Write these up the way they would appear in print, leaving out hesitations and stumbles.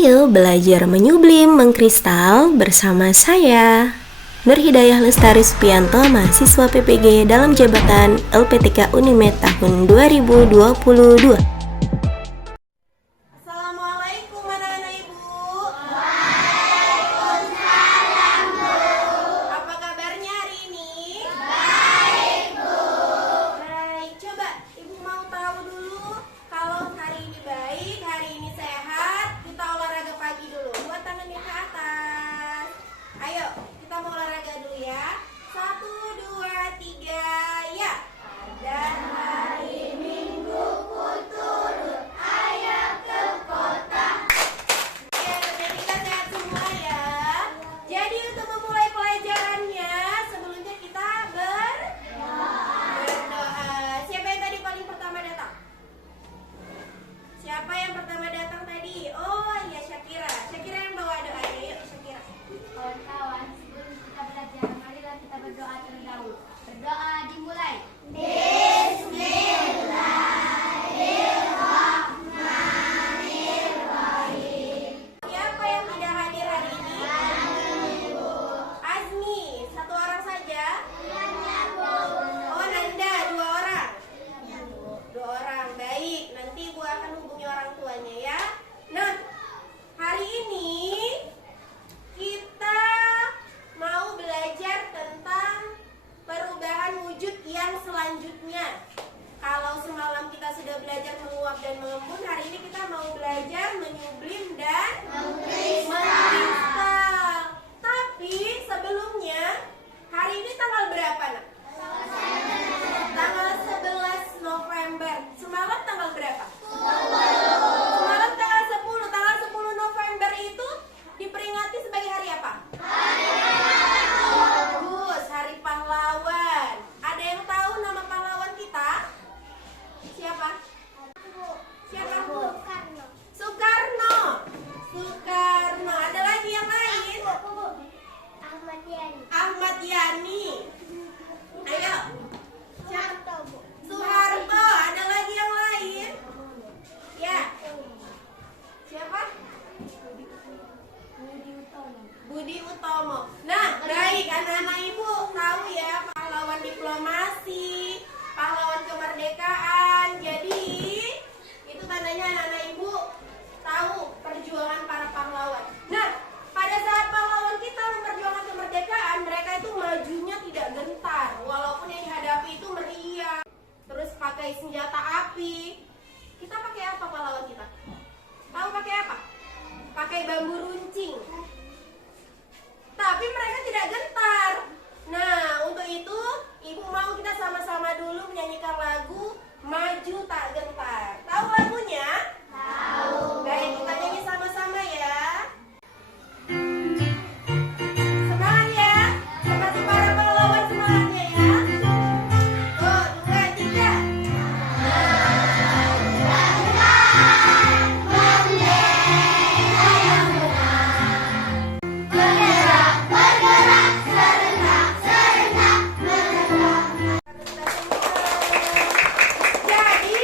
Ayo belajar menyublim mengkristal bersama saya, Nur Hidayah Lestari Supianto, mahasiswa PPG dalam jabatan LPTK Unimed tahun 2022. Assalamualaikum anak-anak ibu. Waalaikumsalam, Bu. Apa kabarnya hari ini? Baik, Bu. Baik, coba ibu mau tahu dulu kalau hari ini baik, hari ini sehat, kita olahraga pagi dulu. Buat tangannya ke atas. Ayo, kita mau olahraga dulu ya. 1, 2, 3, ya. Dan hari Minggu ku turut ayah ke kota. ya, dan kita sehat semua ya. Jadi untuk memulai pelajarannya, sebelumnya kita berdoa. Siapa yang tadi paling pertama datang? Siapa yang pertama datang tadi? Oh iya, Syakira. Syakira yang bawa doanya. Yuk Syakira. Kawan-kawan, sebelum kita belajar, marilah kita berdoa terlebih dahulu. Berdoa dimulai. Siapa yang tidak hadir hari ini? Azmi, satu orang saja. Oh Nanda, 2 orang. 2 orang, baik. Nanti Ibu akan hubungi orang tuanya ya. Nah, hari ini kita mau belajar tentang perubahan wujud yang selanjutnya. Kalau semalam kita sudah belajar menguap dan mengembun, hari ini kita mau belajar menyublim dan mengkristal. Tapi sebelumnya, hari ini tanggal berapa, Nak? Tanggal 11 November. Semalam tanggal berapa? Semalam tanggal 10. Tanggal 10 November itu diperingati sebagai hari apa? Bagus, Hari Pahlawan. Ada yang tahu nama pahlawan kita? Siapa? Siapa? Soekarno. Soekarno. Ada lagi yang lain? Ahmad Yani. Ayo. Soeharto. Ada lagi yang lain? Ya. Siapa? Budi Utomo. Nah, baik anak-anak ibu tahu ya pahlawan diplomasi, pahlawan kemerdekaan. Jadi itu tandanya anak-anak ibu tahu perjuangan para pahlawan. Nah, pada saat pahlawan kita memperjuangkan kemerdekaan, mereka itu majunya tidak gentar, walaupun yang dihadapi itu meriah, terus pakai senjata api. Kita pakai apa pahlawan kita? Tahu pakai apa? Pakai bambu runcing. Tapi mereka tidak gentar. Nah, untuk itu ibu mau kita sama-sama dulu menyanyikan lagu Maju Tak Gentar. Tahu lagunya? Tahu. Baik, kita nyanyi sama-sama ya. Semangat ya. Seperti para pahlawan, semangatnya ya. 1, 2, 3. Jadi,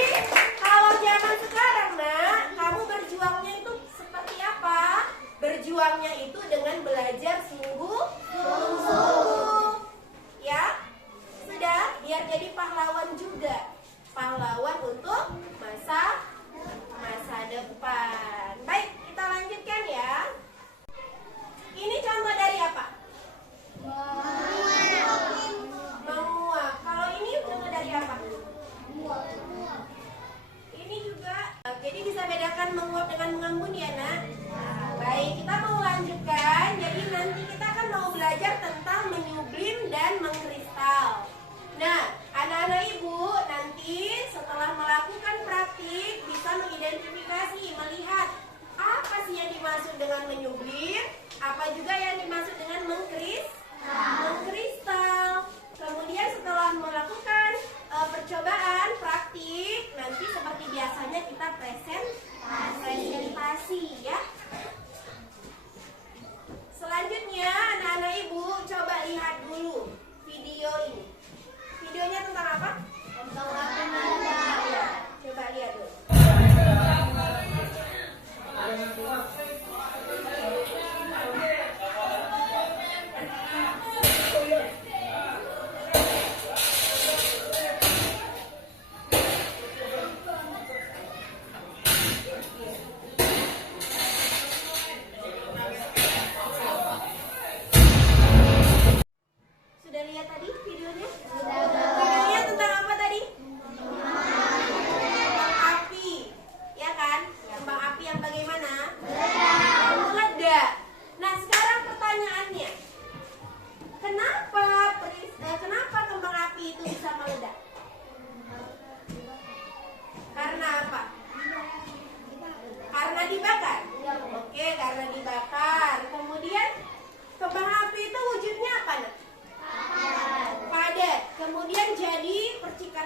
kalau zaman sekarang, Nak, kamu berjuangnya itu seperti apa? Berjuangnya itu dengan belajar sungguh-sungguh. Ya? Sudah, biar jadi pahlawan juga. Pahlawan untuk masa depan. Baik, kita lanjutkan ya. Ini contoh dari apa? Menguap. Kalau ini contoh dari apa? Ini juga. Jadi bisa bedakan menguap dengan mengembun ya, Nak? Nah, baik, kita mau lanjutkan. Jadi nanti kita akan mau belajar tentang menyublim dan mengkristal. Nah, anak-anak ibu nanti setelah melakukan praktik bisa mengidentifikasi, melihat apa sih yang dimaksud dengan menyublim, apa juga yang dimaksud dengan mengkristal. Kemudian setelah melakukan percobaan praktik, nanti seperti biasanya kita presentasi ya. Selanjutnya anak-anak ibu coba lihat dulu video ini. Videonya tentang apa? Tentang apa? Coba lihat dulu.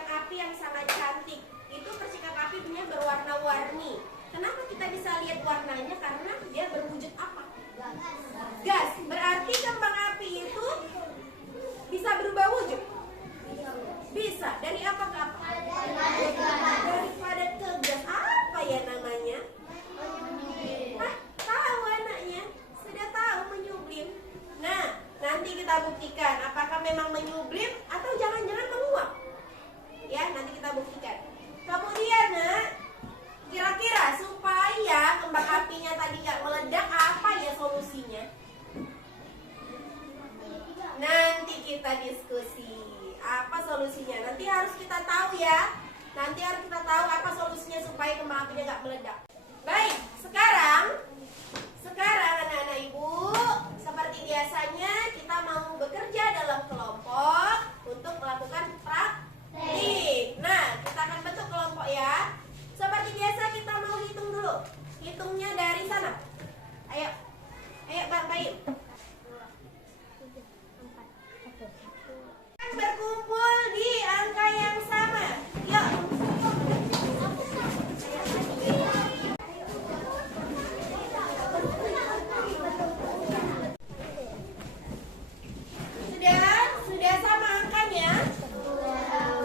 percikan api yang sangat cantik. Itu percikan apinya berwarna-warni. Kenapa kita bisa lihat warnanya? Karena dia berwujud apa? Gas. Berarti kembang api itu bisa berubah wujud? Bisa. Dari apa ke apa? Dari padat ke gas. Apa ya namanya? Hah? Tahu anaknya? Sudah tahu, menyublim. Nah, nanti kita buktikan apakah memang menyublim atau jangan-jangan menguap. Ya, nanti kita buktikan. Kemudian, nak, kira-kira supaya kembang apinya tadi nggak meledak, apa ya solusinya? Nanti kita diskusi. Apa solusinya? Nanti harus kita tahu ya. Nanti harus kita tahu apa solusinya supaya kembang apinya nggak meledak. Baik, sekarang anak-anak ibu, seperti biasanya kita mau bekerja dalam kelompok untuk melakukan praktik. Nah, kita akan bentuk kelompok ya. Seperti biasa kita mau hitung dulu. Hitungnya dari sana. Ayo Bang Bayu. Berkumpul di angka yang sama. Yuk. Sudah sama angkanya?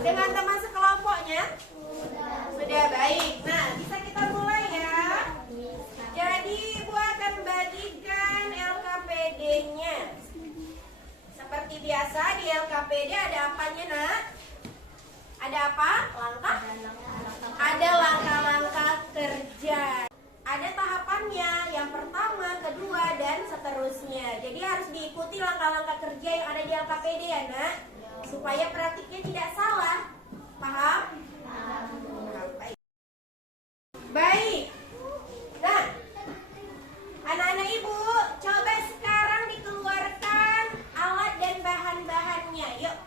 Dengan teman sekelompoknya? Sudah, baik. Nah, bisa kita mulai ya. Jadi Ibu akan bagikan LKPD-nya. Seperti biasa di LKPD ada apanya, nak? Ada apa? Langkah? Ada langkah-langkah kerja. Ada tahapannya, yang pertama, kedua, dan seterusnya. Jadi harus diikuti langkah-langkah kerja yang ada di LKPD ya, nak, supaya praktiknya tidak salah. Paham? Baik. Baik. Nah, anak-anak ibu, coba sekarang dikeluarkan alat dan bahan-bahannya. Yuk.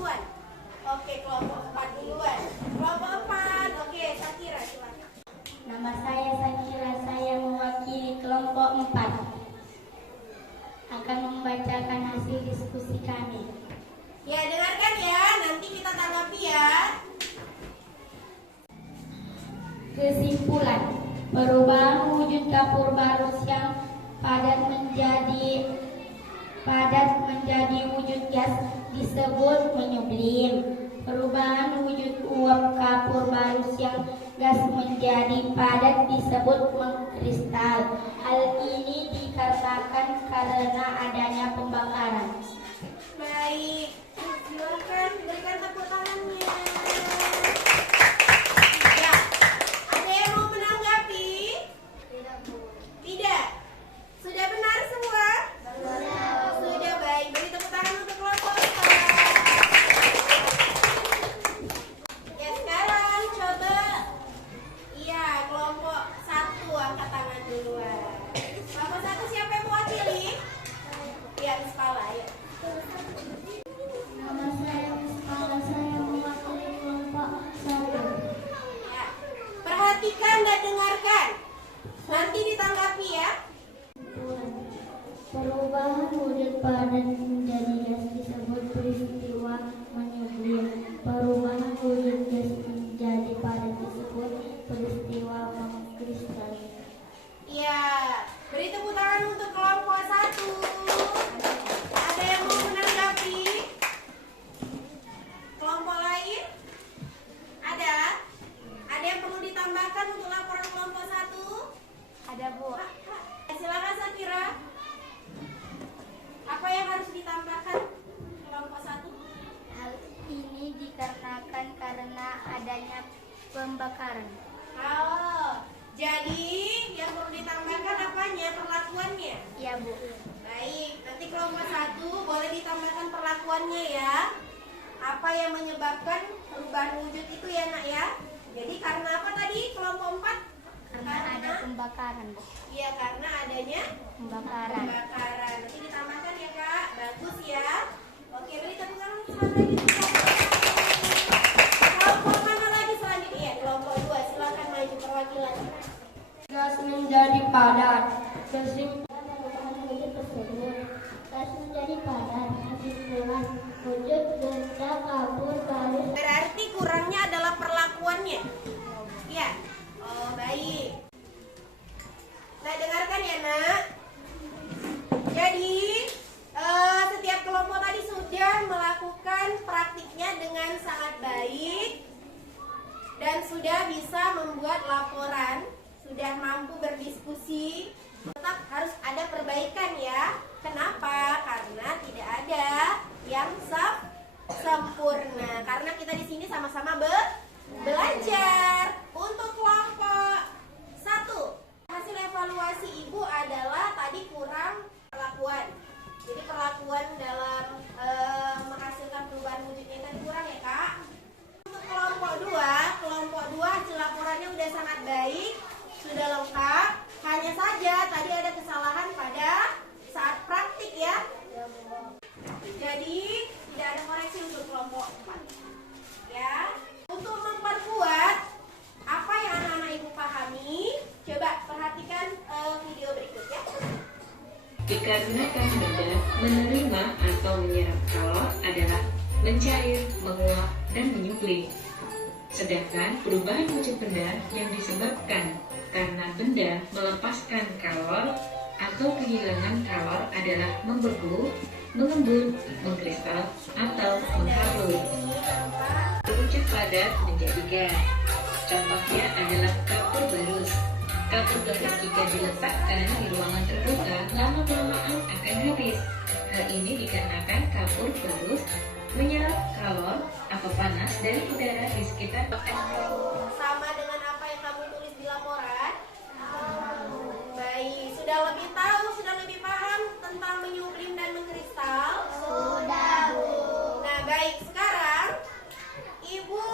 duluan? Oke, kelompok 4 duluan. Kelompok 4, oke, Sakira silakan. Nama saya Sakira, saya mewakili kelompok 4. Akan membacakan hasil diskusi kami. Ya, dengarkan ya, nanti kita tanggapi ya. Kesimpulan, perubahan wujud kapur barus yang padat menjadi wujud gas disebut menyublim. Perubahan wujud uap kapur barus yang gas menjadi padat disebut mengkristal. Hal ini dikarenakan karena adanya pembakaran. Baik, silakan berikan tepuk tangannya. Ya, ada yang mau menanggapi? Tidak. Sudah benar semua? Sudah, baik. Beri tepuk tangan untuk kelompok 4. Ya, sekarang coba. Iya, kelompok 1 angkat tangan duluan. Kelompok 1 siapa yang mewakili? Ya, Miskala, ya. Nama saya Miskala, saya mewakili kelompok 1. Ya. Perhatikan dan dengarkan. Nanti ditanggapi ya. Perubahan wujud padat menjadi gas disebut peristiwa menyublim. Perubahan wujud gas menjadi padat disebut peristiwa mengkristal. Iya. Beri tepuk tangan untuk kelompok 1. Ada yang mau menanggapi? Kelompok lain? Ada? Ada yang perlu ditambahkan untuk laporan kelompok 1? Ada, Bu. Silakan Sakira. Apa yang harus ditambahkan kelompok 1? Hal ini dikarenakan karena adanya pembakaran. Oh, jadi yang perlu ditambahkan apanya? Perlakuannya? Iya, Bu. Baik, nanti kelompok 1 boleh ditambahkan perlakuannya ya. Apa yang menyebabkan perubahan wujud itu ya nak ya? Jadi karena apa tadi kelompok 4? Karena ada pembakaran, Bu. Iya, karena adanya Pembakaran. pembakaran. Nanti ditambahkan ya kak, bagus ya. Oke, beri tepuk tangan lagi. Kelompok mana lagi selanjutnya? Iya, kelompok 2. Silakan maju perwakilan. Gas menjadi padat. Kesimpulan perubahan wujud tersebut. Gas menjadi padat. Kesimpulan wujud benda kabur barus. Berarti kurangnya adalah perlakuannya. Iya. Oh, baik. Nah, dengarkan ya, Nak. Jadi, setiap kelompok tadi sudah melakukan praktiknya dengan sangat baik dan sudah bisa membuat laporan, sudah mampu berdiskusi. Tetap harus ada perbaikan ya. Kenapa? Karena tidak ada yang sempurna. Karena kita di sini sama-sama belajar. Untuk kelompok 1, hasil evaluasi Ibu adalah tadi kurang perlakuan. Jadi perlakuan dalam menghasilkan perubahan wujudnya kan kurang ya Kak. Untuk kelompok 2 hasil laporannya udah sangat baik, sudah lengkap. Hanya saja tadi ada kesalahan pada saat praktik ya. Jadi tidak ada koreksi untuk kelompok 4. Ya. Untuk memperkuat apa yang anak-anak Ibu pahami, coba perhatikan video berikut ya. Dikarenakan benda menerima atau menyerap kalor adalah mencair, menguap, dan menyublim. Sedangkan perubahan wujud benda yang disebabkan karena benda melepaskan kalor atau kehilangan kalor adalah membeku, mengembun, mengkristal, atau mengkarbon. Wujud padat menjadi gas. Contohnya adalah kapur barus. Kapur barus jika diletakkan di ruangan terbuka, lama-kelamaan akan habis. Hal ini dikarenakan kapur barus menyerap kalor atau panas dari udara di sekitar Sama dengan apa yang kamu tulis di laporan? Baik, sudah lebih tahu, sudah lebih paham tentang menyublim dan mengkristal? Sudah, Bu. Nah, baik, sekarang Ibu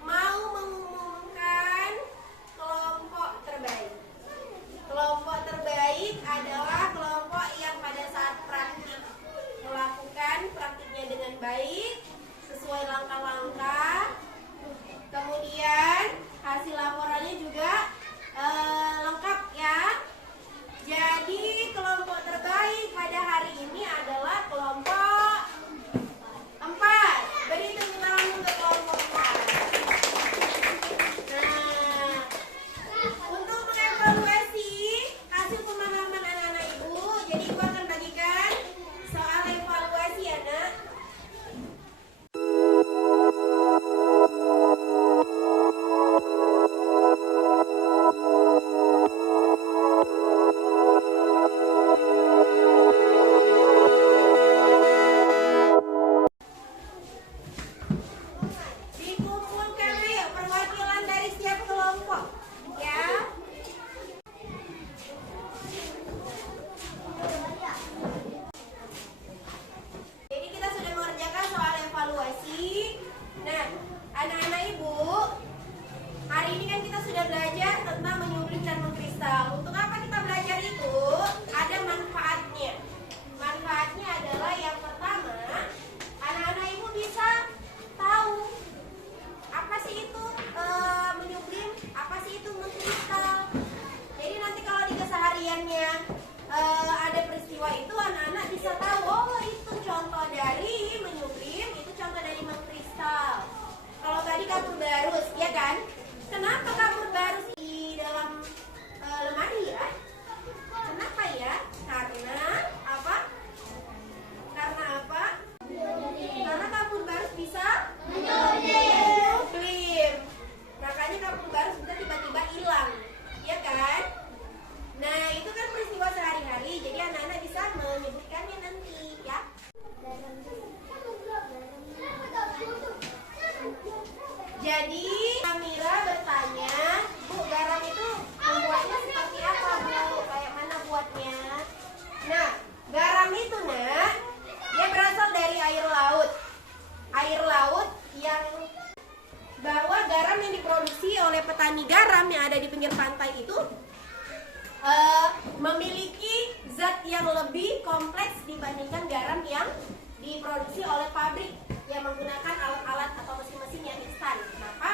mau mengumumkan kelompok terbaik. Kelompok terbaik adalah kelompok yang pada saat praktik melakukan praktiknya dengan baik, oleh petani garam yang ada di pinggir pantai itu memiliki zat yang lebih kompleks dibandingkan garam yang diproduksi oleh pabrik yang menggunakan alat-alat atau mesin-mesin yang instan. Kenapa?